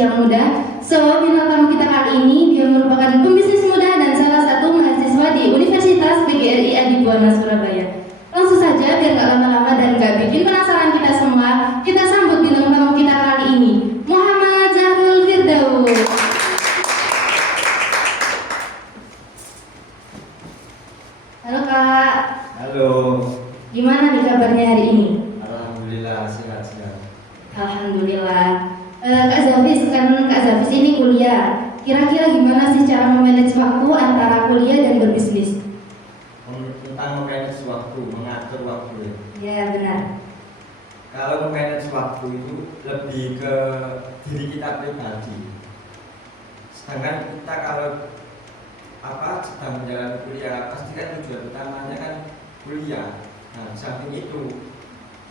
yang muda. So, bintang tamu kita kali ini dia merupakan pembisnis muda dan salah satu mahasiswa di Universitas PGRI Adibuana Surabaya. Langsung saja biar nggak lama-lama dan nggak bikin penasaran kita semua, kita sambut bintang tamu kita kali ini, Muhammad Zahrul Firdaus. Halo Kak. Halo. Gimana nih kabarnya hari ini? Alhamdulillah sehat-sehat. Alhamdulillah. Kak Zafis, kan Kak Zafis ini kuliah. Kira-kira gimana sih cara memanage waktu antara kuliah dan berbisnis? Tentang memanage waktu, mengatur waktu. Ya benar. Kalau memanage waktu itu lebih ke diri kita pribadi. Sedangkan kita kalau sedang menjalani kuliah, pasti kan tujuan utamanya kan kuliah. Nah, samping itu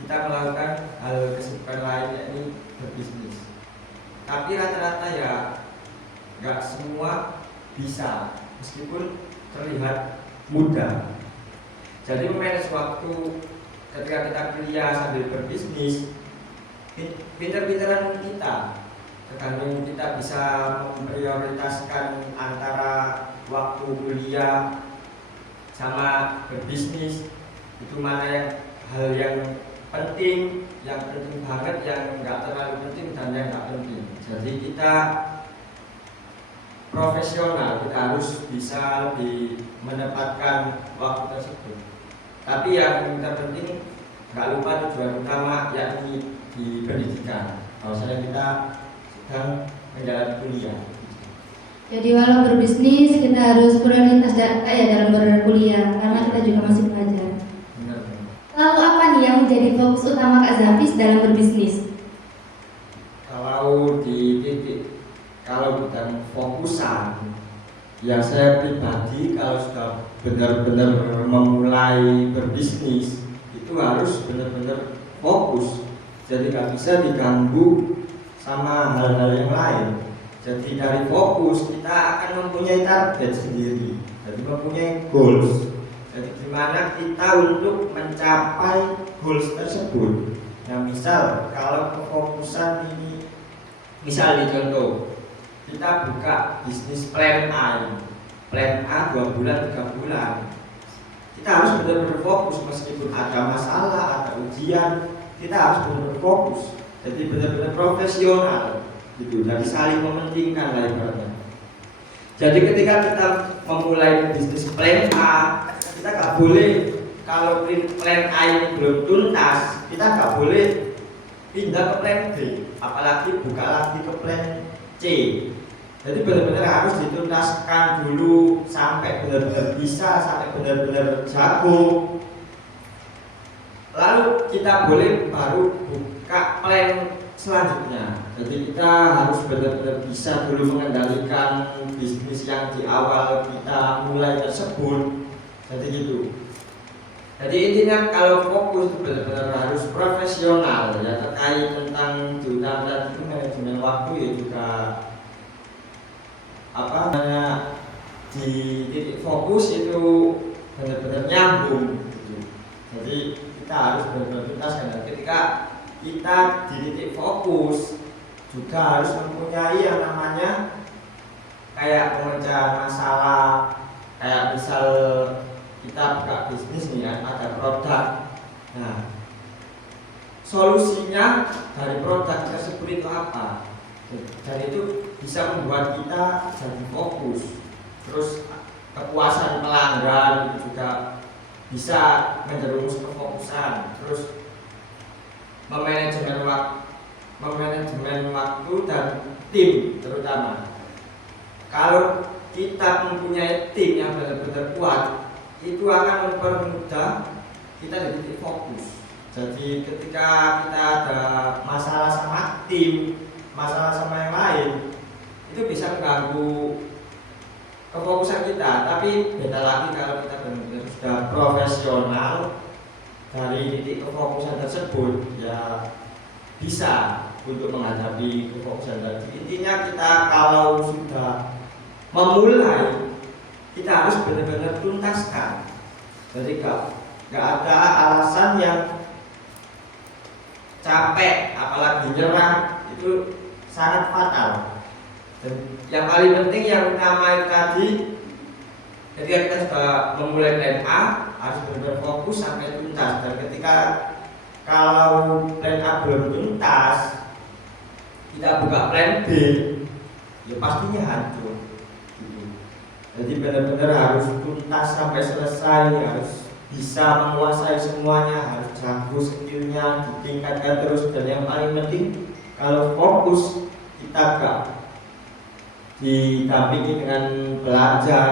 kita melakukan hal kesibukan lain yakni berbisnis. Tapi rata-rata ya nggak semua bisa, meskipun terlihat mudah. Jadi memanage waktu ketika kita kuliah sambil berbisnis, pinter-pinteran kita. Tergantung kita bisa memprioritaskan antara waktu kuliah sama berbisnis, itu mana yang hal yang penting banget, yang nggak terlalu penting dan yang nggak penting. Jadi kita profesional, kita harus bisa lebih menempatkan waktu tersebut. Tapi yang terpenting nggak lupa tujuan utama yakni di pendidikan. Kalau saya kita sedang menjalani kuliah. Jadi walau berbisnis kita harus prioritas dalam berkuliah karena kita juga masih belajar. Benar. Lalu apa nih yang menjadi fokus utama Kak Zafis dalam berbisnis? Kalau bukan fokusan, ya saya pribadi kalau sudah benar-benar memulai berbisnis itu harus benar-benar fokus. Jadi nggak bisa diganggu sama hal-hal yang lain. Jadi dari fokus kita akan mempunyai target sendiri, jadi mempunyai goals. Jadi gimana kita untuk mencapai goals tersebut. Nah misal kalau kefokusan ini, misal contoh kita buka bisnis plan A 2 bulan 3 bulan, kita harus benar-benar fokus meskipun ada masalah, ada ujian, kita harus benar-benar fokus. Jadi benar-benar profesional gitu, jadi saling mementingkan lah ibaratnya. Jadi ketika kita memulai bisnis plan A, kita nggak boleh, kalau plan A ini belum tuntas, kita nggak boleh pindah ke plan B, apalagi buka lagi ke plan C. Jadi benar-benar harus dituntaskan dulu sampai benar-benar bisa, sampai benar-benar jago. Lalu kita boleh baru buka plan selanjutnya. Jadi kita harus benar-benar bisa dulu mengendalikan bisnis yang di awal kita mulai tersebut. Jadi gitu. Jadi intinya kalau fokus itu benar-benar harus profesional ya, terkait tentang diutamakan tadi itu manajemen waktu ya juga di titik fokus itu benar-benar nyambung gitu. Jadi kita harus benar-benar tuntaskan, dan ketika kita di titik fokus juga harus mempunyai yang namanya kayak pemecahan masalah. Kayak misal kita buka bisnis nih kan, ada produk. Nah, solusinya dari produk tersebut itu apa? Dan itu bisa membuat kita jadi fokus. Terus kepuasan pelanggan itu juga bisa menjerumus kefokusan. Terus memanajemen waktu dan tim terutama. Kalau kita mempunyai tim yang benar-benar kuat, itu akan mempermudah kita di titik fokus. Jadi ketika kita ada masalah sama tim, masalah sama yang lain, itu bisa mengganggu kefokusan kita. Tapi beda lagi kalau kita benar-benar sudah profesional dari titik kefokusan tersebut, ya bisa untuk menghadapi kefokusan tadi. Intinya kita kalau sudah memulai, kita harus benar-benar tuntaskan. Jadi nggak ada alasan yang capek apalagi nyerah, itu sangat fatal. Dan yang paling penting yang utama itu tadi, ketika kita sudah memulai plan A harus benar-benar fokus sampai tuntas. Dan ketika kalau plan A belum tuntas, kita buka plan B, ya pastinya hancur. Gitu. Jadi benar-benar harus tuntas sampai selesai, harus bisa menguasai semuanya, harus jago skillnya, ditingkatkan terus. Dan yang paling penting, kalau fokus kita gak didampingi dengan belajar,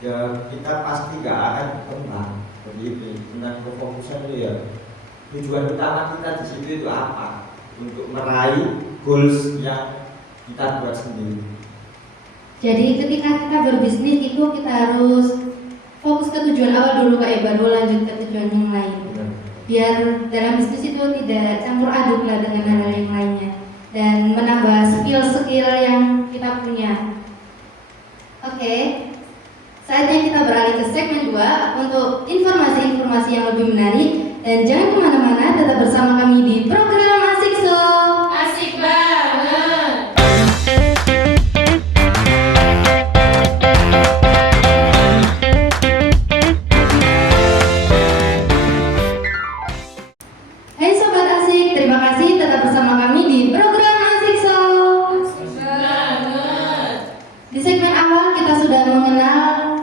ya kita pasti gak akan berkembang. Begitu. Tentang kefokusan itu ya, tujuan utama kita di situ itu apa? Untuk meraih goals yang kita buat sendiri. Jadi ketika kita berbisnis itu kita harus fokus ke tujuan awal dulu Kak, baru lanjut ke tujuan yang lain. Biar dalam bisnis itu tidak campur aduk lah dengan hal-hal yang lainnya dan menambah skill-skill yang kita punya. Oke, saatnya kita beralih ke segmen 2 untuk informasi-informasi yang lebih menarik. Dan jangan kemana-mana, tetap bersama kami di program Asik So. Asik banget. Hai Sobat Asik, terima kasih tetap bersama kami di program Asik So. Asik banget. Di segmen awal kita sudah mengenal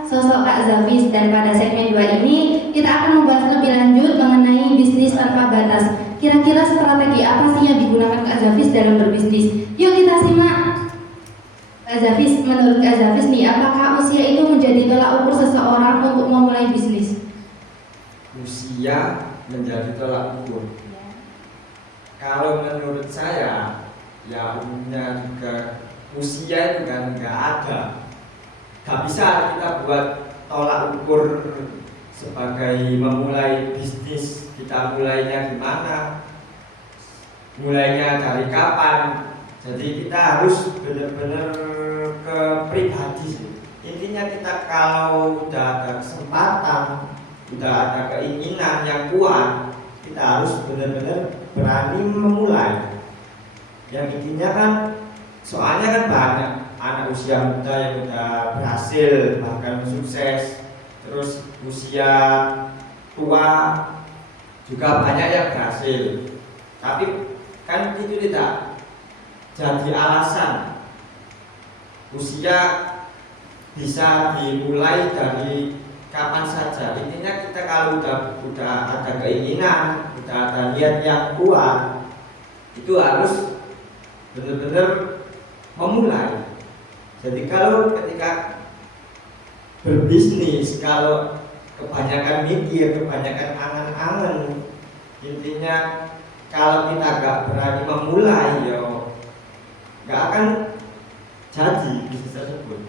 sosok Kak Zafis, dan pada segmen 2 ini kita akan membahas lebih lanjut mengenai bisnis tanpa batas. Kira-kira strategi apa sih yang digunakan Kak Zafis dalam berbisnis? Yuk kita simak. Kak Zafis, menurut Kak Zafis nih, apakah usia itu menjadi tolak ukur seseorang untuk memulai bisnis? Usia menjadi tolak ukur. Kalau menurut saya, ya umumnya juga usia itu kan nggak ada. Gak bisa kita buat tolak ukur sebagai memulai bisnis. Kita mulainya gimana, mulainya dari kapan. Jadi kita harus benar-benar ke pribadi sih. Intinya kita kalau udah ada kesempatan, udah ada keinginan yang kuat, kita harus benar-benar berani memulai. Yang intinya kan, soalnya kan banyak anak usia muda yang udah berhasil bahkan sukses, terus usia tua juga banyak yang berhasil. Tapi kan itu tidak jadi alasan. Usia bisa dimulai dari kapan saja. Intinya kita kalau udah ada keinginan, udah ada niat yang kuat, itu harus benar-benar memulai. Jadi kalau ketika berbisnis, kalau kebanyakan mikir, kebanyakan angan-angan, intinya kalau kita gak berani memulai, ya gak akan jadi bisnis tersebut.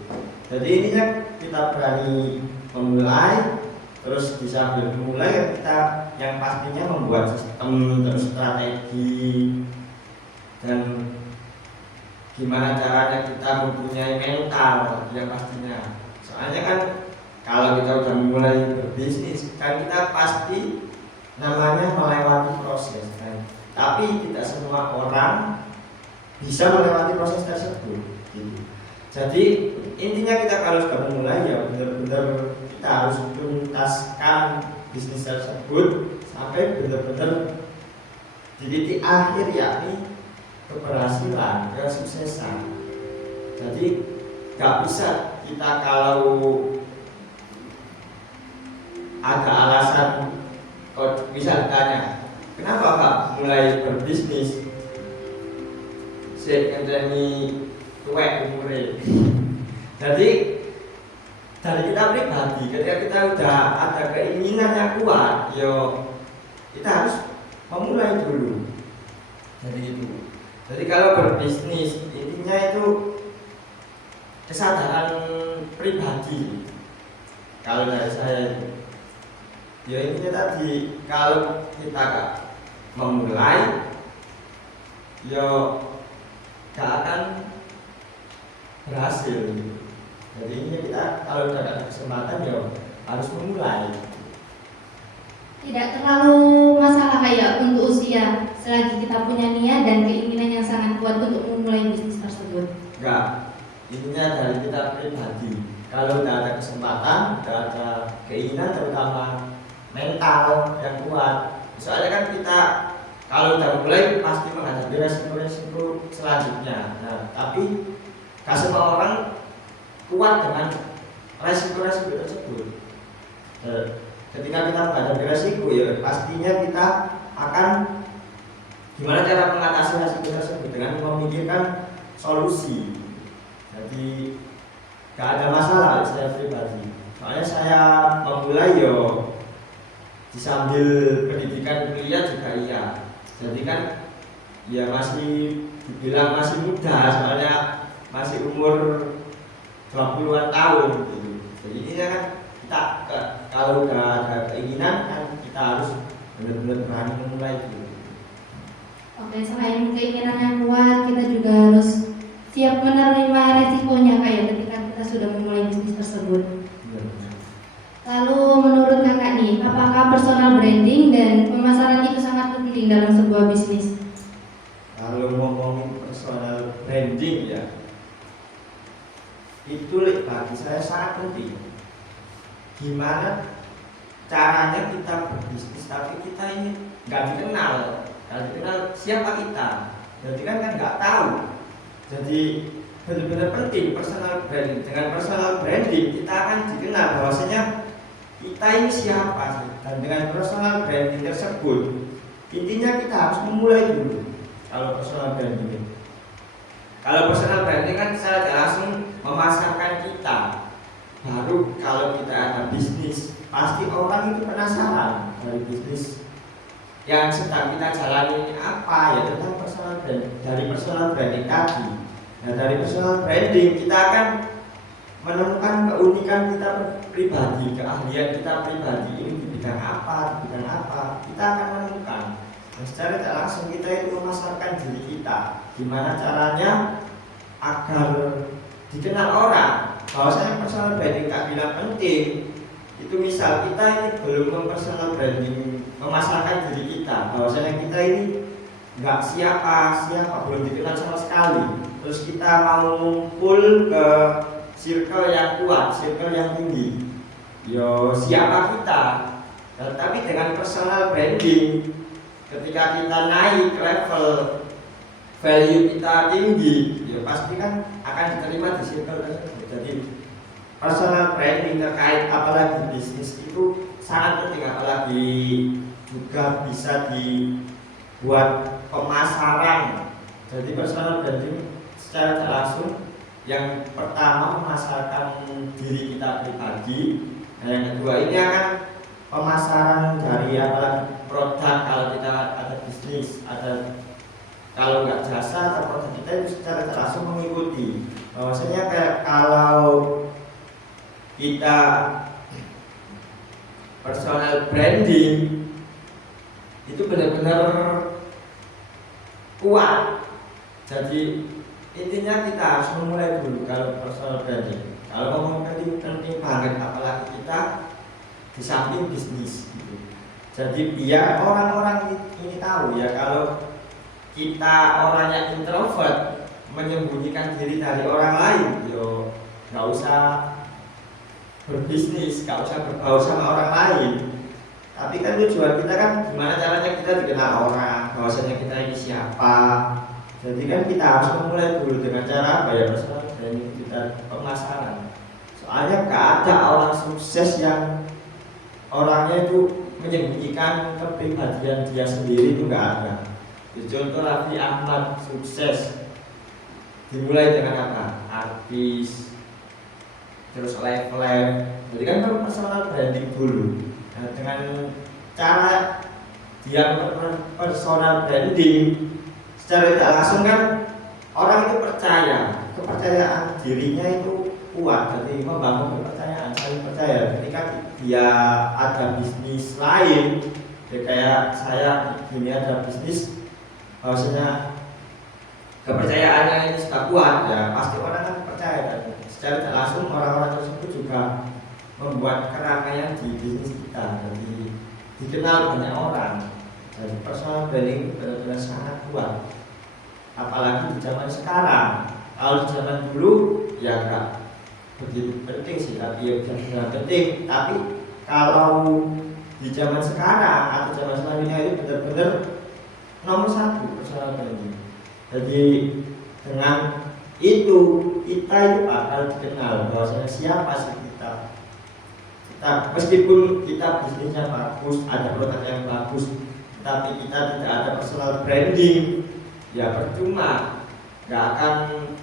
Jadi intinya kita berani memulai, terus bisa memulai kita yang pastinya membuat sistem, terus strategi, dan gimana caranya kita mempunyai mental yang pastinya. Soalnya kan kalau kita udah mulai berbisnis kan kita pasti namanya melewati proses kan. Tapi tidak semua orang bisa melewati proses tersebut gitu. Jadi intinya kita kalau sudah memulai ya benar-benar kita harus tuntaskan bisnis tersebut sampai benar-benar di titik akhir, yakni keberhasilan, kesuksesan. Jadi gak bisa kita kalau ada alasan, kok bisa ditanya kenapa Pak mulai berbisnis ngenteni tuwek umure. Jadi dari kita pribadi, ketika kita udah ada keinginan yang kuat, yo kita harus memulai dulu. Jadi itu. Jadi kalau berbisnis intinya itu kesadaran pribadi. Kalau dari saya itu, ya intinya tadi kalau kita gak memulai, yo gak akan berhasil. Jadi ini kita kalau udah ada kesempatan ya harus memulai. Tidak terlalu masalah kayak untuk usia. selagi kita punya niat dan keinginan yang sangat kuat untuk memulai bisnis tersebut. Enggak, intinya dari kita pribadi. Kalau udah ada kesempatan, udah ada keinginan, terutama mental yang kuat. Soalnya kan kita kalau udah mulai pasti menghadapi resiko-resiko selanjutnya. Nah, tapi gak semua orang kuat dengan resiko-resiko tersebut. Ketika kita menghadapi resiko, ya pastinya kita akan gimana cara mengatasi resiko tersebut dengan memikirkan solusi. Jadi gak ada masalah saya pribadi. Soalnya saya memulai disambil pendidikan kuliah juga iya. Jadi kan ya masih dibilang masih muda, soalnya masih umur 20-an tahun gitu. Jadi ini kan kita kalau udah ada keinginan kan kita harus benar-benar berani memulai itu. Oke, selain keinginan yang kuat, kita juga harus siap menerima resikonya kayak ketika kita sudah memulai bisnis tersebut. Lalu menurut kakak nih, apakah personal branding dan pemasaran itu sangat penting dalam sebuah bisnis? Kalau ngomongin personal branding ya, itu bagi saya sangat penting. Gimana caranya kita berbisnis tapi kita ini nggak dikenal siapa kita. Jadi kan nggak tahu. Jadi benar-benar penting personal branding. Dengan personal branding kita akan dikenal bahwasanya kita ini siapa sih. Dan dengan personal branding tersebut intinya kita harus memulai dulu. Kalau personal branding kan saya langsung memasarkan kita. Baru kalau kita ada bisnis, pasti orang itu penasaran dari bisnis yang sedang kita jalani apa ya, tentang personal branding. Dari personal branding tadi. Nah, dari personal branding kita akan menemukan keunikan kita pribadi, keahlian kita pribadi ini di bidang apa, kita akan menemukan. Dan secara tidak langsung kita itu memasarkan diri kita. Gimana caranya agar dikenal orang. Bahwasanya personal branding tak bilang penting. Itu misal kita ini belum mempersonal branding, memasarkan diri kita, bahwasanya kita ini nggak siapa, belum dikenal sama sekali. Terus kita mau ngumpul ke circle yang kuat, circle yang tinggi. Siapa kita? Dan tapi dengan personal branding, ketika kita naik level value kita tinggi, pasti kan akan diterima di circle tersebut. Jadi personal branding terkait apalagi bisnis itu sangat penting, apalagi juga bisa dibuat pemasaran. Jadi personal branding secara tidak langsung yang pertama memasarkan diri kita pribadi. Nah, yang kedua ini akan pemasaran dari apalagi produk kalau kita ada bisnis, ada kalau nggak jasa atau produk kita itu secara tidak langsung mengikuti. Bahwasanya kayak kalau kita personal branding itu benar-benar kuat. Jadi intinya kita harus memulai dulu kalau personal branding. Kalau ngomong penting banget, apalagi kita di samping bisnis gitu. Jadi biar orang-orang ini tahu ya kalau kita orang yang introvert, menyembunyikan diri dari orang lain, nggak usah berbisnis, nggak usah berbau sama orang lain. Tapi kan tujuan kita kan gimana caranya kita dikenal orang, bahwasanya kita ini siapa. Jadi kan kita harus memulai dulu dengan cara bayar personal branding kita, pemasaran. Soalnya nggak ada orang sukses yang orangnya itu menyembunyikan kepribadian dia sendiri, itu nggak ada. Contoh Raffi Ahmad sukses dimulai dengan apa? Artis, terus live. Jadi kan personal branding dulu. Nah, dengan cara dia personal branding secara tidak langsung kan orang itu percaya, kepercayaan dirinya itu kuat. Jadi membangun kepercayaan, saling percaya. Ketika dia ada bisnis lain, ya kayak saya ini ada bisnis, bahwasanya kepercayaannya ini sudah kuat, ya pasti orang akan percaya. Dan secara tidak langsung orang-orang tersebut juga membuat keramaian di bisnis kita, jadi dikenal banyak orang. Jadi personal branding benar-benar sangat kuat. Apalagi di zaman sekarang. Kalau di zaman dulu ya enggak begitu penting sih, tapi ya benar penting. Tapi kalau di zaman sekarang atau zaman selanjutnya itu benar-benar nomor satu personal branding. Jadi dengan itu kita itu akan dikenal bahwasanya siapa sih kita. Meskipun kita bisnisnya bagus, ada produk yang bagus, tapi kita tidak ada personal branding, ya percuma, nggak akan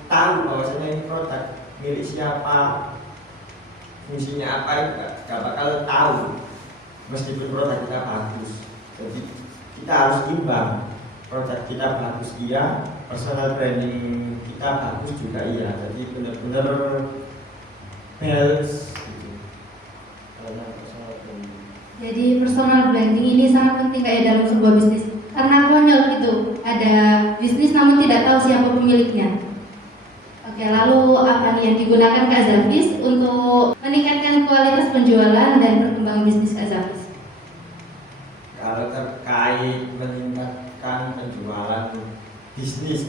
tahu bahwasanya ini produk milik siapa, fungsinya apa, nggak bakal tahu. Meskipun produk kita bagus, jadi kita harus imbang. Produk kita bagus iya, personal branding kita bagus juga iya. Jadi benar-benar balance. Jadi personal branding ini sangat penting kayak dalam sebuah bisnis. Karena konyol gitu, ada bisnis namun tidak tahu siapa pemiliknya. Oke, lalu apa nih yang digunakan Kak Zafis untuk meningkatkan kualitas penjualan dan perkembangan bisnis Kak Zafis? Kalau terkait meningkatkan penjualan bisnis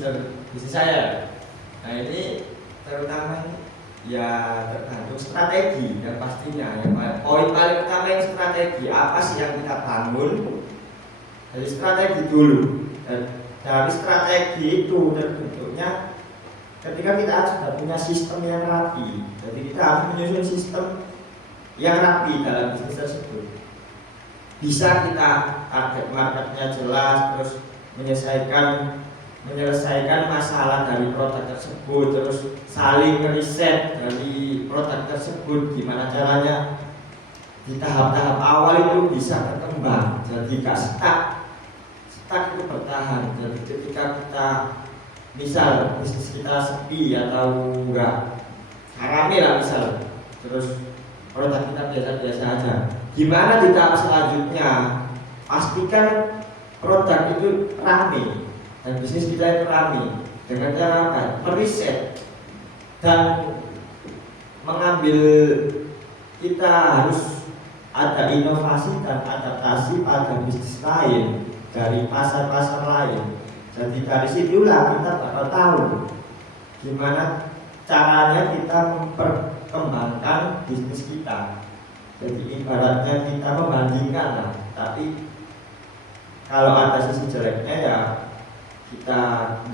saya, nah ini terutama ini ya tergantung strategi dan pastinya yang poin paling utama yang strategi apa sih yang kita bangun dari strategi dulu, dan dari strategi itu terbentuknya ketika kita sudah punya sistem yang rapi. Jadi kita harus menyusun sistem yang rapi dalam bisnis tersebut. Bisa kita target marketnya jelas, terus menyelesaikan masalah dari produk tersebut, terus saling riset dari produk tersebut, gimana caranya di tahap-tahap awal itu bisa berkembang, jadi gak stuck itu bertahan. Jadi ketika kita misal bisnis kita sepi atau enggak rame lah misal, terus produk kita biasa-biasa aja, gimana di tahap selanjutnya pastikan produk itu rame dan bisnis kita itu rame dengan cara apa? Meriset dan mengambil, kita harus ada inovasi dan adaptasi pada bisnis lain dari pasar-pasar lain. Jadi dari situlah kita bakal tahu gimana caranya kita memperkembangkan bisnis kita. Jadi ibaratnya kita membandingkan lah, tapi kalau ada sisi jeleknya ya kita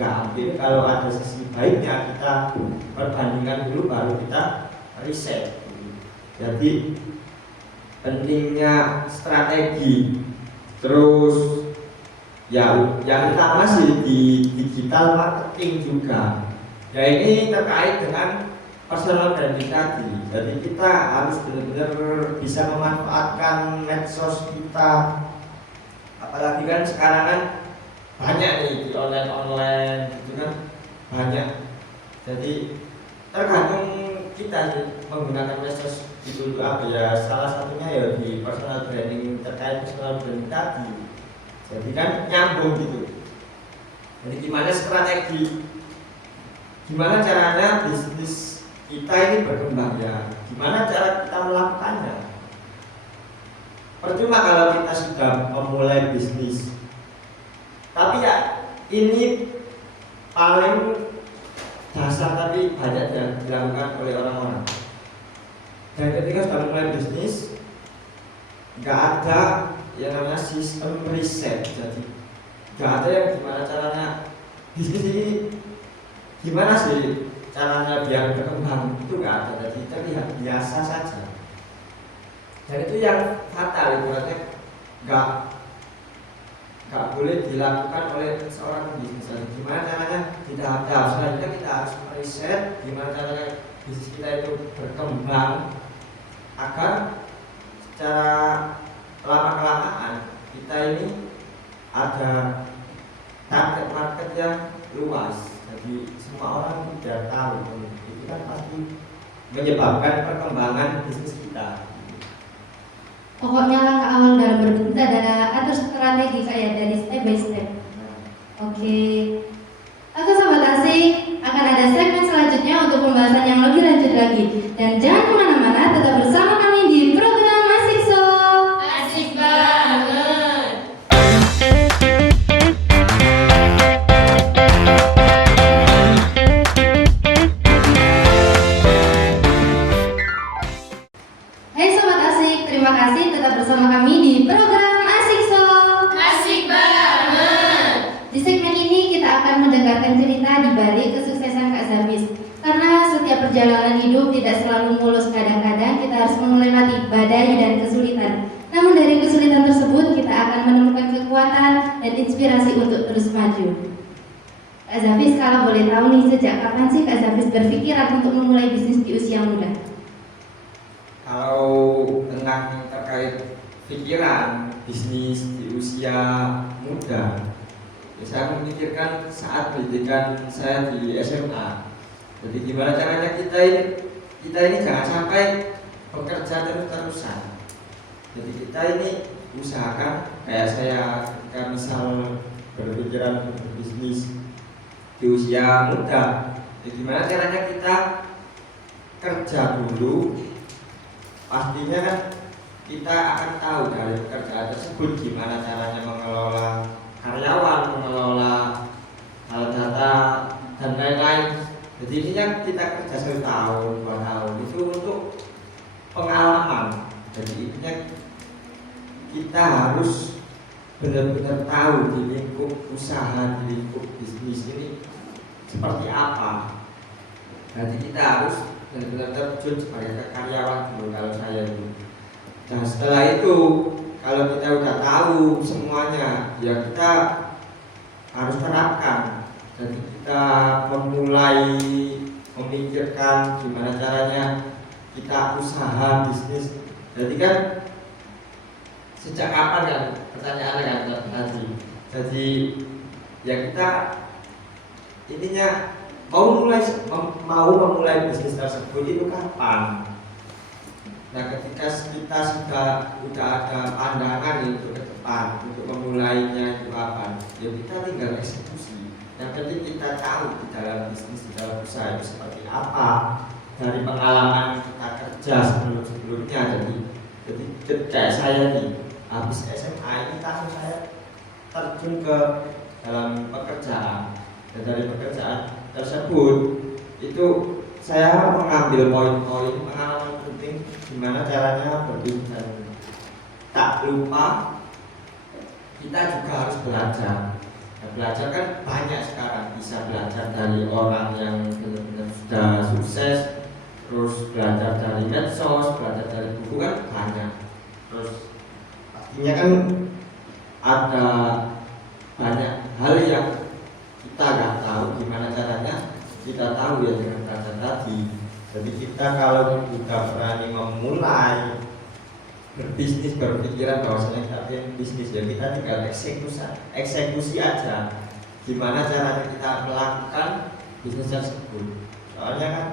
nggak ambil, kalau ada sisi baiknya kita perbandingkan dulu baru kita riset. Jadi pentingnya strategi. Terus ya yang utama sih di digital marketing juga. Ya ini terkait dengan personal branding tadi. Jadi kita harus benar-benar bisa memanfaatkan medsos kita. Apalagi kan sekarang kan banyak nih di online gitu kan, banyak. Jadi tergantung kita sih menggunakan medsos itu apa ya, salah satunya ya di personal branding, terkait personal branding tadi. Jadi kan nyambung gitu. Jadi gimana strategi, gimana caranya bisnis kita ini berkembang ya, gimana cara kita melakukannya. Percuma kalau kita sudah memulai bisnis, tapi ya ini paling dasar tapi banyak yang dilakukan oleh orang-orang. Dan ketika sudah mulai bisnis, nggak ada yang namanya sistem riset. Jadi nggak ada yang gimana caranya bisnis ini, gimana sih caranya biar berkembang, itu nggak ada. Jadi terlihat biasa saja. Dan itu yang fatal, ibaratnya nggak boleh dilakukan oleh seorang bisnis. Gimana caranya tidak ada, selanjutnya kita harus meriset gimana caranya bisnis kita itu berkembang agar secara lama-kelamaan kita ini ada target market yang luas. Jadi semua orang sudah tahu, itu kan pasti menyebabkan perkembangan bisnis kita. Pokoknya langkah awal dalam berbisnis adalah atur strategi kayak dari step by step. Oke. Oke sobat asik, akan ada segmen selanjutnya untuk pembahasan yang lebih lanjut lagi. Dan jangan kemana-mana, tetap bersama kami di program Asik So. Asik banget. ini kita akan mendengarkan cerita di balik kesuksesan Kak Zafis. Karena setiap perjalanan hidup tidak selalu mulus, kadang-kadang kita harus melewati badai dan kesulitan. Namun dari kesulitan tersebut kita akan menemukan kekuatan dan inspirasi untuk terus maju. Kak Zafis, kalau boleh tahu nih, sejak kapan sih Kak Zafis berpikiran untuk memulai bisnis di usia muda? Kalau tentang terkait pikiran bisnis di usia muda, ya saya memikirkan saat pendidikan saya di SMA. Jadi gimana caranya kita ini jangan sampai bekerja terus-terusan. Jadi kita ini usahakan, kayak saya ketika misal berpikiran berbisnis di usia muda, jadi gimana caranya kita kerja dulu. Pastinya kan kita akan tahu dari pekerjaan tersebut gimana caranya mengelola karyawan, mengelola hal data dan lain-lain. Jadi ini yang kita kerja 1 tahun, 2 tahun itu untuk pengalaman. Jadi intinya kita harus benar-benar tahu di lingkup usaha, di lingkup bisnis ini seperti apa. Jadi kita harus benar-benar terjun sebagai karyawan dulu kalau saya itu. Nah setelah itu kalau kita udah tahu semuanya, ya kita harus terapkan. Jadi kita memulai memikirkan gimana caranya kita usaha bisnis. Jadi kan sejak kapan kan pertanyaannya kan tadi. Jadi ya kita intinya mau memulai bisnis tersebut itu kapan? Nah ketika kita sudah ada pandangan itu ke depan untuk memulainya itu kapan, ya kita tinggal eksekusi. Yang penting kita tahu di dalam bisnis, di dalam usaha itu seperti apa dari pengalaman kita kerja sebelumnya. Jadi kayak saya nih habis SMA ini tahun saya terjun ke dalam pekerjaan, dan dari pekerjaan tersebut itu saya mengambil poin-poin pengalaman penting gimana caranya berbisnis. Tak lupa kita juga harus belajar. Nah, belajar kan banyak sekarang, bisa belajar dari orang yang benar-benar sudah sukses, terus belajar dari medsos, belajar dari buku kan banyak. Terus pastinya kan ada banyak hal yang kita nggak tahu gimana caranya kita tahu ya dengan belajar tadi. Jadi kita kalau sudah berani memulai berbisnis, berpikiran bahwasanya kita ingin bisnis, ya kita tinggal eksekusi aja gimana caranya kita melakukan bisnis tersebut. Soalnya kan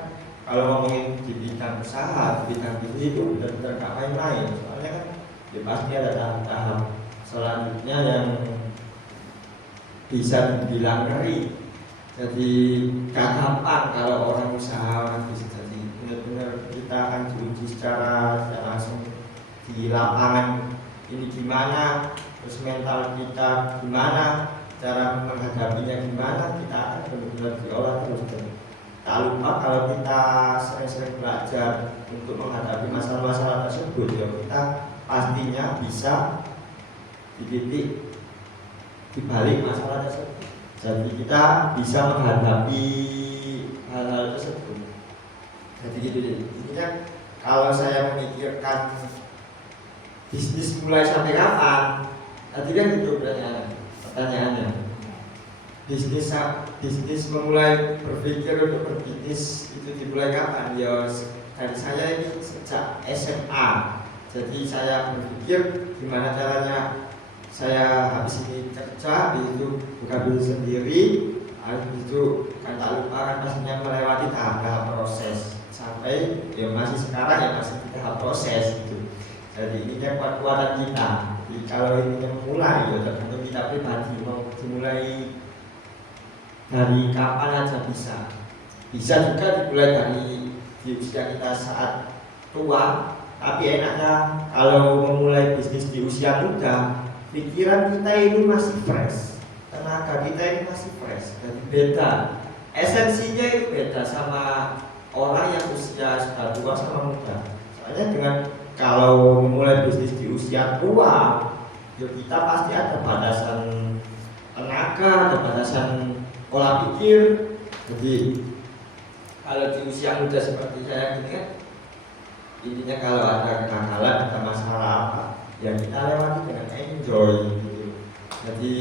kalau ngomongin di bidang usaha, di bidang bisnis itu benar-benar gak main-main. Soalnya kan ya pasti ada tahap-tahap selanjutnya yang bisa dibilang ngeri. Jadi gak gampang kalau orang usaha, orang bisnis. Jadi benar-benar kita akan diuji secara langsung di lapangan ini gimana, terus mental kita gimana, cara menghadapinya gimana, kita akan benar-benar diolah terus. Tak lupa kalau kita sering-sering belajar untuk menghadapi masalah-masalah tersebut, ya kita pastinya bisa dididik di balik masalah tersebut. Jadi kita bisa menghadapi hal-hal tersebut. Jadi gitu deh. Intinya kalau saya memikirkan bisnis mulai sampai kapan, tadi kan itu pertanyaannya. Bisnis memulai berpikir untuk berbisnis itu dimulai kapan? Ya dari saya ini sejak SMA. Jadi saya berpikir gimana caranya saya habis ini kerja, habis itu buka bisnis sendiri, habis itu kan tak lupa kan pastinya melewati tahap proses sampai ya masih sekarang ya masih di tahap proses gitu. Jadi ini kan kekuatan kita. Jadi kalau ini memulai ya tergantung kita pribadi mau dimulai dari kapan aja bisa. Bisa juga dimulai dari di usia kita saat tua. Tapi enaknya kalau memulai bisnis di usia muda, pikiran kita ini masih fresh, tenaga kita ini masih fresh. Jadi beda, esensinya itu beda sama orang yang usia sudah tua sama muda. Soalnya dengan kalau memulai bisnis di usia tua, ya kita pasti ada batasan tenaga, ada batasan pola pikir. Jadi kalau di usia muda seperti saya ini kan, intinya kalau ada kegagalan, ada masalah apa, ya kita lewati dengan enjoy gitu. Jadi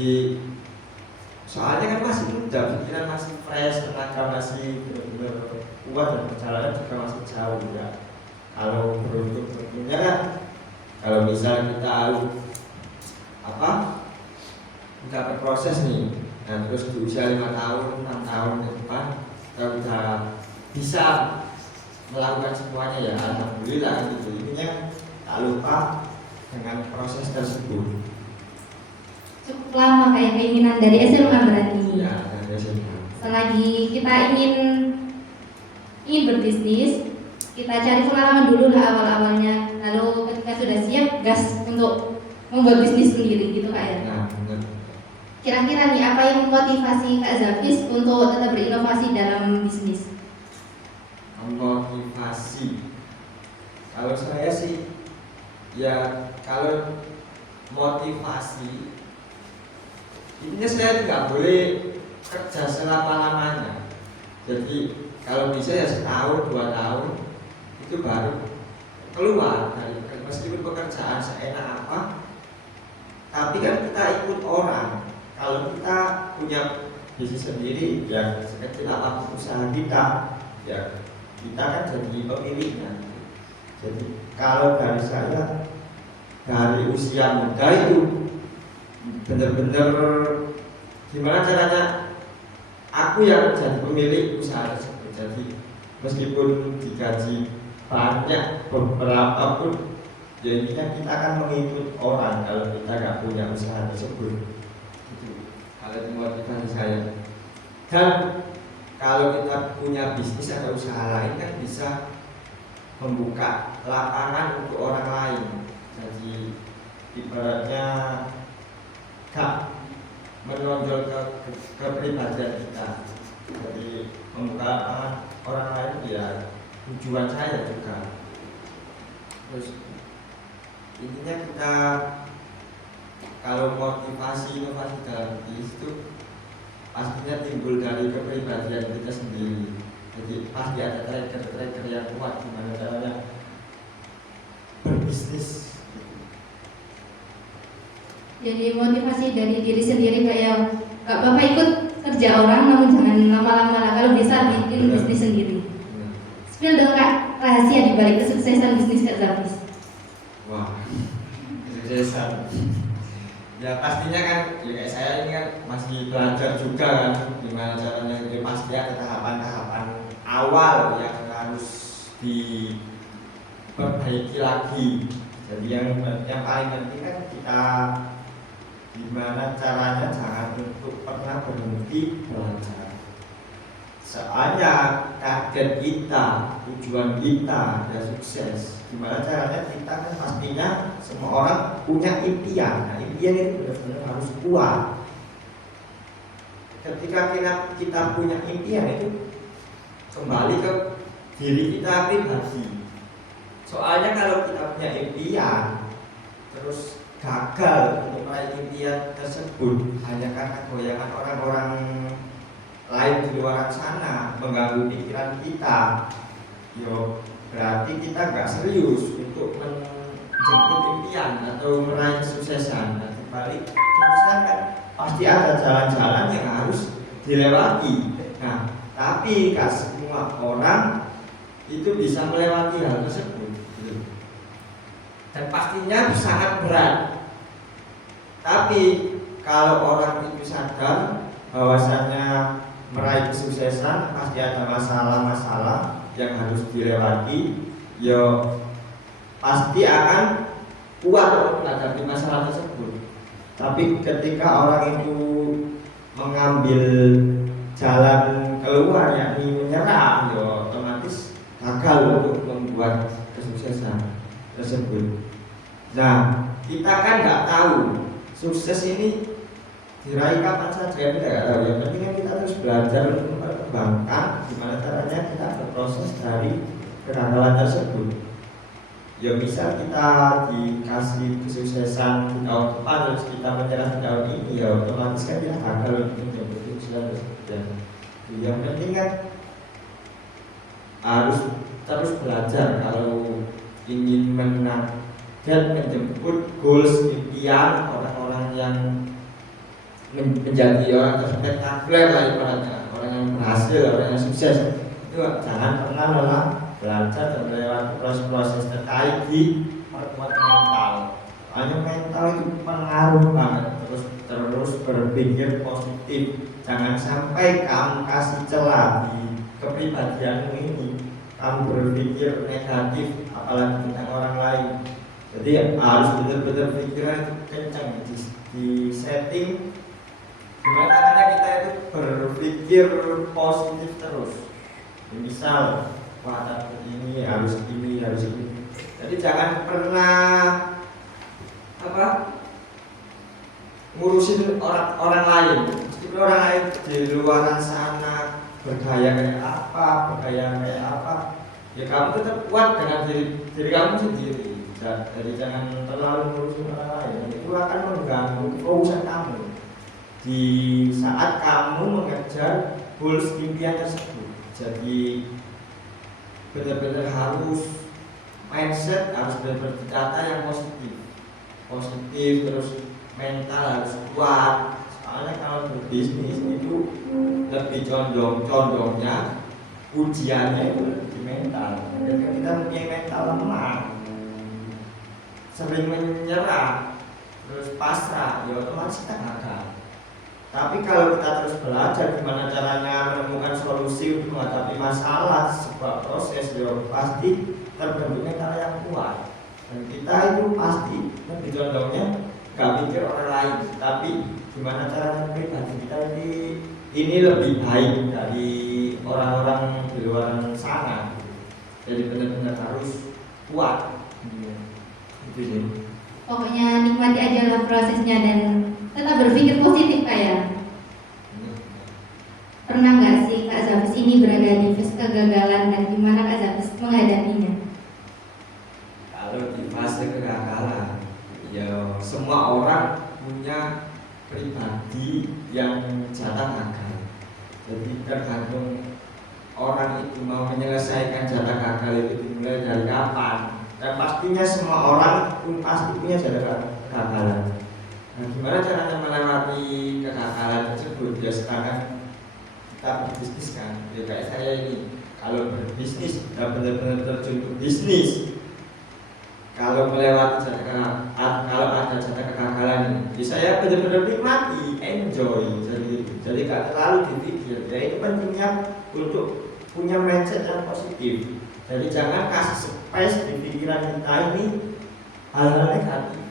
soalnya kan masih muda, pikiran masih fresh, tenaga masih benar-benar kuat, dan perjalanan juga masih jauh ya. Kalau beruntung tentunya kan, kalau misal kita apa, kita berproses nih, dan terus di usia 5 tahun, 6 tahun ke depan kita udah bisa melakukan semuanya, ya alhamdulillah gitu. Intinya tak lupa dengan proses tersebut. Cukup lama kayak keinginan dari SMA berarti. Ya, dari SMA. Selagi kita ingin berbisnis, kita cari pengalaman dulu lah awal-awalnya. Lalu ketika sudah siap, gas untuk membuat bisnis sendiri gitu Kak ya. Nah, benar. Kira-kira nih apa yang memotivasi Kak Zafis untuk tetap berinovasi dalam bisnis? Motivasi, kalau saya sih ya, kalau motivasi intinya saya nggak boleh kerja selama-lamanya. Jadi kalau bisa ya setahun 2 tahun itu baru keluar dari, meskipun pekerjaan seenak apa, tapi kan kita ikut orang. Kalau kita punya bisnis sendiri, ya sekecil apapun usaha kita, ya kita kan jadi pemiliknya. Jadi kalau dari saya, dari usia muda itu benar-benar gimana caranya aku yang jadi pemilik usaha tersebut. Jadi meskipun digaji banyak beberapa pun, ya intinya kita akan mengikut orang kalau kita nggak punya usaha tersebut. Itu kalau itu motivasi saya. Dan kalau kita punya bisnis atau usaha lain kan bisa membuka lapangan untuk orang lain. Jadi ibaratnya gak menonjol kepribadian kita. Jadi membuka lapangan orang lain, ya tujuan saya juga. Terus intinya kita kalau motivasi inovasi dalam bisnis itu pastinya timbul dari kepribadian kita sendiri. Jadi pasti ada tracker yang kuat gimana caranya berbisnis. Jadi motivasi dari diri sendiri kayak Bapak ikut kerja orang, namun jangan lama-lama lah. Kalau bisa bikin bisnis sendiri. Spill dong Kak, rahasia dibalik kesuksesan bisnis Kak Zafis. Wah, kesuksesan. Ya pastinya kan, ya kayak saya ini kan masih belajar juga kan, gimana caranya. Jadi pasti ada tahapan-tahapan awal yang harus diperbaiki lagi. Jadi yang paling penting kan kita gimana caranya jangan untuk pernah berhenti belajar. Soalnya target kita, tujuan kita ya sukses. Gimana caranya kita kan pastinya semua orang punya impian. Nah, impian itu benar-benar harus kuat. Ketika kita punya impian itu kembali ke diri kita pribadi. Soalnya kalau kita punya impian terus gagal untuk meraih impian tersebut hanya karena goyangan orang-orang lain di luar sana mengganggu pikiran kita, yo berarti kita nggak serius untuk menjemput impian atau meraih kesuksesan. Nah, dibalik kesuksesan kan pasti ada jalan-jalan yang harus dilewati. Nah, tapi gak semua orang itu bisa melewati hal tersebut, dan pastinya sangat berat. Tapi kalau orang itu sadar bahwasanya meraih kesuksesan pasti ada masalah-masalah yang harus dilewati, yo pasti akan kuat untuk menghadapi masalah tersebut. Tapi ketika orang itu mengambil jalan keluar yakni menyerah, yo otomatis gagal untuk membuat kesuksesan tersebut. Nah, kita kan nggak tahu sukses ini diraih kapan saja, kita nggak tahu. Yang penting kan kita harus belajar untuk memperkembangkan gimana caranya kita berproses dari kegagalan tersebut. Ya misal kita dikasih kesuksesan di tahun depan terus kita menyerah di tahun ini, ya otomatis kan kita gagal untuk menjemput kesuksesan. Ya. Yang penting kan harus terus belajar kalau ingin menang dan menjemput goals impian orang-orang yang menjadi orang terspektakuler lah ibaratnya, orang yang berhasil, orang yang sukses. Itu jangan pernah lelah belajar dan melewati proses-proses terkait di perkuat mental. Soalnya mental itu pengaruh banget, terus berpikir positif. Jangan sampai kamu kasih celah di kepribadianmu ini, kamu berpikir negatif apalagi tentang orang lain. Jadi harus benar-benar pikiran itu kencang, di setting gimana caranya kita itu berpikir positif terus. Misal wah takut ini harus ini. Jadi jangan pernah ngurusin orang lain. Meskipun orang lain di luar sana bergaya kayak apa, ya kamu tetap kuat dengan diri kamu sendiri. Jadi jangan terlalu ngurusin orang lain. Itu akan mengganggu keurusan kamu di saat kamu mengejar goals impian tersebut. Jadi benar-benar harus mindset, harus benar-benar ditata yang positif, terus mental harus kuat. Soalnya kalau berbisnis itu lebih condongnya ujiannya itu di mental. Ketika kita punya mental lemah, sering menyerah, terus pasrah, ya otomatis kita gagal. Tapi kalau kita terus belajar gimana caranya menemukan solusi untuk menghadapi masalah sebuah proses, ya pasti terbentuk mental yang kuat. Dan kita itu pasti lebih condongnya gak mikir orang lain, tapi gimana caranya pribadi kita ini lebih baik dari orang-orang di luar sana. Jadi benar-benar harus kuat. Itu sih. Pokoknya nikmati aja lah prosesnya dan tetap berpikir positif kayak. Pernah nggak sih Kak Zafis ini berada di fase kegagalan dan gimana Kak Zafis menghadapinya? Kalau di fase kegagalan, ya semua orang punya pribadi yang jatah gagal. Jadi tergantung orang itu mau menyelesaikan jatah gagal itu dimulai dari kapan. Dan pastinya semua orang pun pasti punya jatah kegagalan. Nah, gimana caranya melewati kegagalan tersebut? Ya sekarang kita berbisnis kan, ya kayak saya ini. Kalau berbisnis, kita benar-benar terjun ke bisnis. Kalau melewati kalau ada jatah kegagalan ini, ya saya benar-benar nikmati, enjoy. Jadi gak terlalu dipikir. Ya itu pentingnya untuk punya mindset yang positif. Jadi jangan kasih space di pikiran kita ini hal-hal negatif.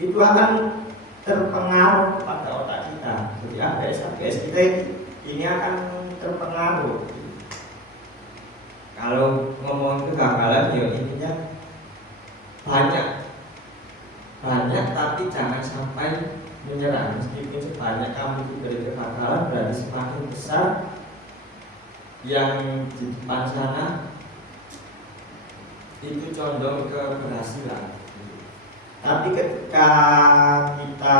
Itu akan terpengaruh pada otak kita. Jadi ABS kita ini akan terpengaruh. Kalau ngomong kegagalan, ya intinya banyak tapi jangan sampai menyerah. Meskipun sebanyak kamu diberi kegagalan, berarti semakin besar yang di depan sana itu condong ke keberhasilan. Tapi ketika kita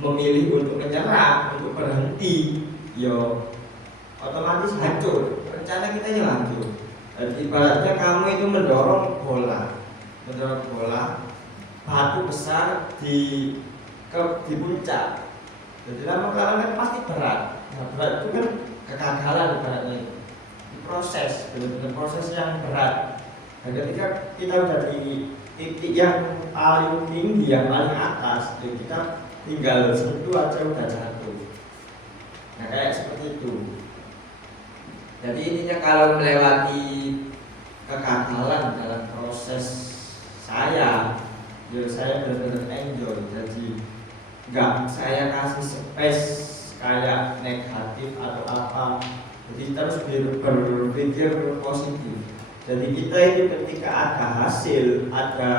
memilih untuk menyerah, untuk berhenti, yo otomatis hancur. Rencana kita ya hancur. Jadi ibaratnya kamu itu mendorong bola batu besar di puncak. Jadi lama kelamaan pasti berat. Nah, berat itu kan kegagalan ibaratnya. Proses, benar-benar proses yang berat. Dan ketika kita udah di titik yang paling tinggi, yang paling atas, ya kita tinggal sentuh aja udah jatuh. Nah kayak seperti itu. Jadi intinya kalau melewati kegagalan dalam proses saya, ya saya benar-benar enjoy. Jadi nggak saya kasih space kayak negatif atau apa. Jadi terus berpikir positif. Jadi kita itu ketika ada hasil, ada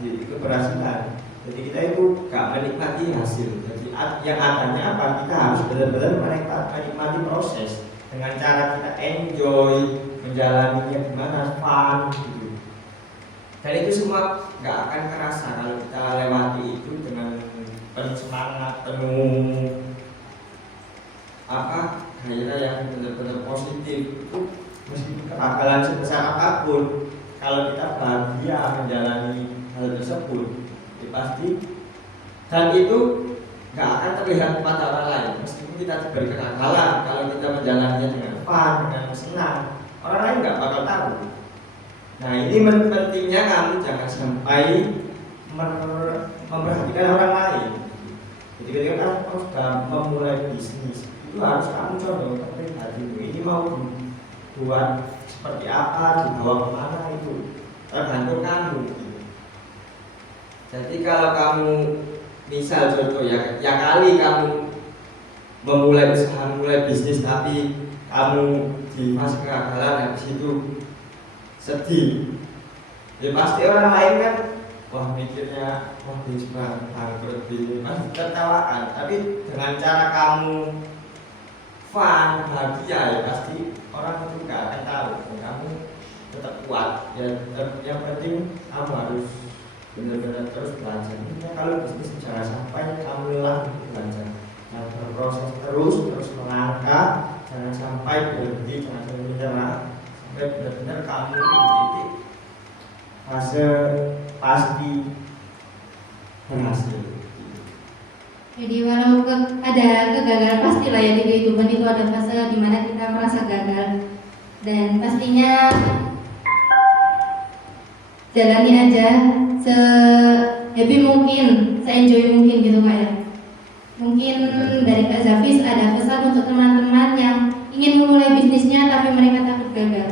keberhasilan, jadi kita itu gak menikmati hasil. Jadi yang adanya apa? Kita harus benar-benar menikmati proses dengan cara kita enjoy, menjalaninya gimana, fun gitu. Dan itu semua nggak akan kerasa kalau kita lewati itu dengan penuh semangat, penuh gairah yang benar-benar positif. Itu meskipun kegagalan sebesar apapun, kalau kita bahagia menjalani hal tersebut, ya pasti. Dan itu nggak akan terlihat pada orang lain. Meskipun kita diberi kegagalan, kalau kita menjalaninya dengan fun, dengan senang, orang lain nggak bakal tahu. Nah, ini pentingnya kamu jangan sampai memperhatikan orang lain. Jadi ketika kamu sudah memulai bisnis, itu harus kamu contoh ke pribadimu. Ini mau buat seperti apa, dibawa kemana, itu tergantung kamu gitu. Jadi kalau kamu misal contoh ya kali kamu memulai usaha, memulai bisnis, tapi kamu di fase kegagalan, habis itu sedih, ya pasti orang lain kan wah mikirnya wah bisnis bangkrut, pasti tertawakan. Tapi dengan cara kamu fun, bahagia, ya pasti orang itu gak akan tahu. Kamu tetap kuat ya, yang penting kamu harus benar-benar terus belajar. Kalau bisnis jangan sampai kamu lelah belajar, dan berproses terus melangkah, jangan sampai berhenti, jangan sampai menyerah, sampai benar-benar kamu di titik fase pasti berhasil. Jadi walau ada kegagalan pastilah ya di kehidupan itu, ada fase dimana kita merasa gagal, dan pastinya jalani aja se happy mungkin, se enjoy mungkin gitu Kak ya. Mungkin dari Kak Zafis ada pesan untuk teman-teman yang ingin memulai bisnisnya tapi mereka takut gagal.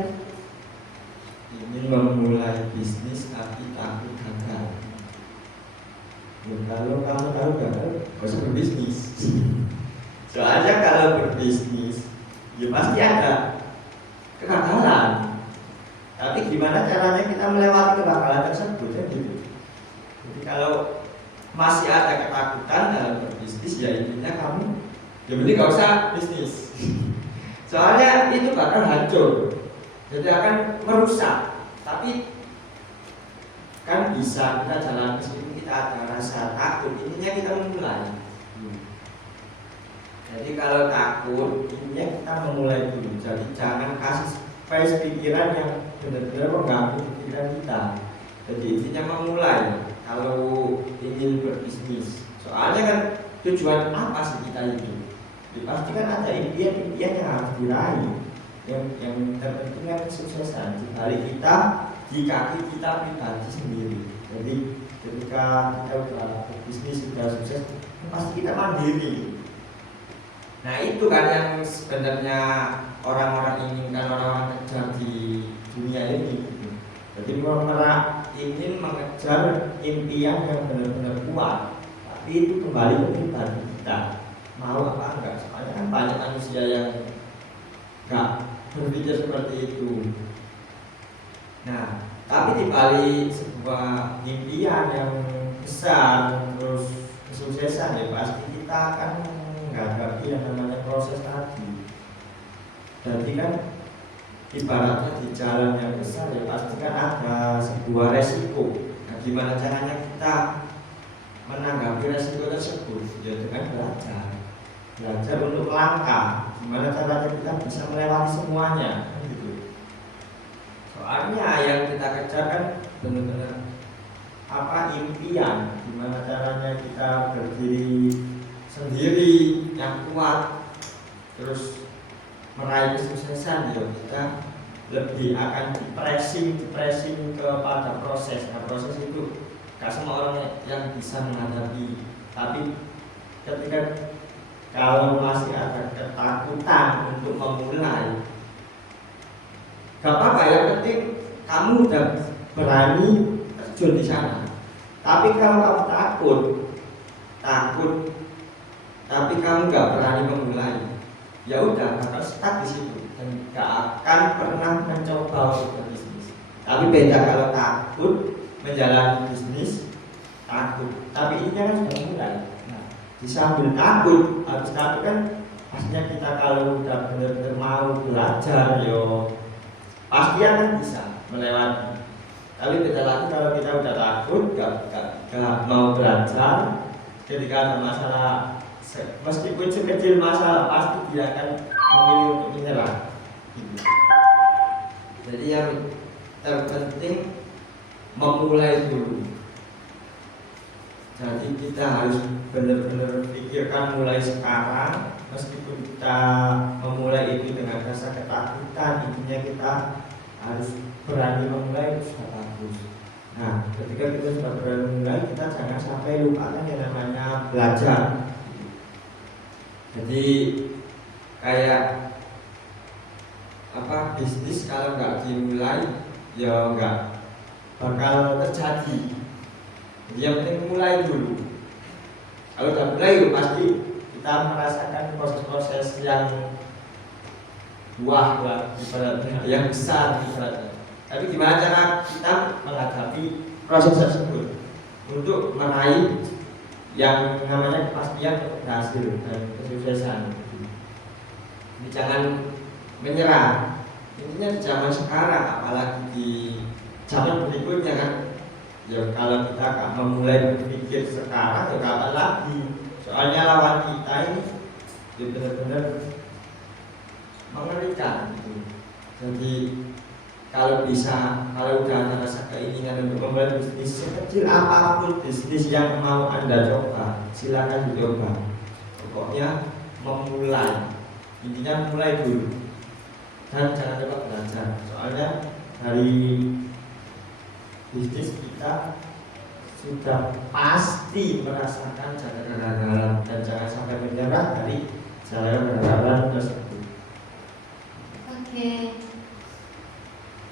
Ingin memulai bisnis tapi takut gagal. Ya, kalau kamu tahu gagal, gak usah berbisnis. Soalnya kalau berbisnis, ya pasti ada kegagalan. Tapi gimana caranya kita melewati kegagalan tersebut ya gitu. Jadi kalau masih ada ketakutan dalam berbisnis, ya intinya kamu ya mending gak usah bisnis. Soalnya itu bakal hancur, jadi akan merusak. Tapi kan bisa kita jalan meskipun kita ada rasa takut, intinya kita memulai. Jadi kalau takut, intinya kita memulai dulu. Jadi jangan kasih space pikiran yang benar-benar mengganggu pikiran kita. Jadi intinya memulai kalau ingin berbisnis. Soalnya kan tujuan apa sih kita ini? Ya, pasti kan ada impian-impian yang harus diraih. Yang terpenting kan kesuksesan di balik kita, di kaki kita pribadi sendiri. Jadi ketika kita udah berbisnis, sudah sukses, pasti kita mandiri. Nah itu kan yang sebenarnya orang-orang inginkan, orang-orang kejar di dunia ini gitu. Jadi ingin mengejar impian yang benar-benar kuat, tapi itu kembali ke pribadi kita, mau apa enggak. Soalnya kan banyak manusia yang enggak berpikir seperti itu. Nah, tapi di balik sebuah impian yang besar, terus kesuksesan, ya pasti kita akan menghadapi yang namanya proses tadi. Jadi kan ibaratnya di jalan yang besar, ya pasti kan ada sebuah resiko. Nah, gimana caranya kita menanggapi resiko tersebut? Ya dengan belajar untuk melangkah. Gimana caranya kita bisa melewati semuanya, gitu. Soalnya yang kita kejar kan benar-benar impian. Gimana caranya kita berdiri sendiri yang kuat, terus meraih kesuksesan, ya kita lebih akan pressing kepada proses. Nah, proses itu gak semua orang yang bisa menghadapi. Tapi ketika kalau masih ada ketakutan untuk memulai, gak apa-apa, yang penting kamu udah berani terjun di sana. Tapi kalau kamu takut, tapi kamu gak berani memulai, ya udah bakal stuck di situ dan gak akan pernah mencoba untuk berbisnis. Tapi beda kalau takut menjalani bisnis, takut, tapi ini kan sudah mulai. Nah, disambil takut, habis takut kan pastinya kita kalau udah benar-benar mau belajar, yo pasti akan bisa melewati. Tapi beda lagi kalau kita udah takut, gak mau belajar, ketika ada masalah, meskipun sekecil masalah pasti dia akan memilih untuk menyerah. Gitu. Jadi yang terpenting memulai dulu. Jadi kita harus benar-benar pikirkan mulai sekarang. Meskipun kita memulai itu dengan rasa ketakutan, intinya kita harus berani memulai, itu sudah bagus. Nah, ketika kita sudah berani memulai, kita jangan sampai lupakan yang namanya belajar. Jadi kayak bisnis kalau nggak dimulai ya nggak bakal terjadi. Jadi yang penting mulai dulu. Kalau udah mulai pasti kita merasakan proses-proses yang buah ibaratnya, yang besar ibaratnya. Tapi gimana cara kita menghadapi proses tersebut untuk meraih yang namanya kepastian berhasil dan kesuksesan. Jadi jangan menyerah. Intinya di zaman sekarang, apalagi di zaman berikutnya kan, ya kalau kita gak memulai berpikir sekarang ya kapan lagi. Soalnya lawan kita ini ya benar-benar mengerikan gitu. Jadi kalau bisa, kalau udah ada rasa keinginan untuk memulai bisnis sekecil apapun bisnis yang mau Anda coba, silakan dicoba. Pokoknya memulai, intinya mulai dulu dan jangan lupa belajar. Soalnya dari bisnis kita sudah pasti merasakan jalan kegagalan dan jangan sampai menyerah dari jalan kegagalan tersebut. Oke.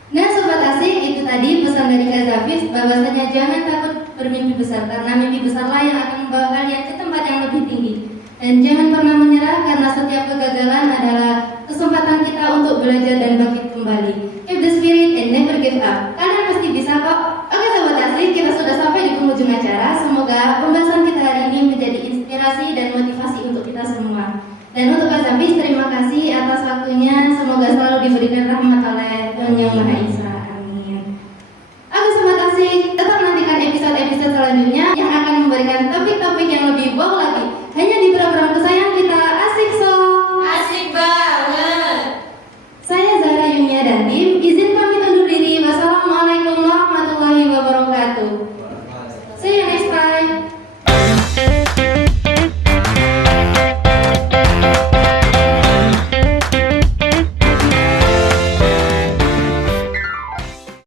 Nah Sobat Asik, itu tadi pesan dari Kak Zafis bahwasanya jangan takut bermimpi besar karena mimpi besarlah yang akan membawa kalian ke tempat yang lebih tinggi. Dan jangan pernah menyerah karena setiap kegagalan adalah kesempatan kita untuk belajar dan bangkit kembali. Keep the spirit and never give up. Kalian pasti bisa kok. Oke Sobat Asik, kita sudah sampai di penghujung acara. Semoga pembahasan kita hari ini menjadi inspirasi dan motivasi untuk kita semua. Dan untuk Kak Zafis, terima kasih atas waktunya. Semoga selalu diberikan rahmat oleh Tuhan Yang Maha Esa.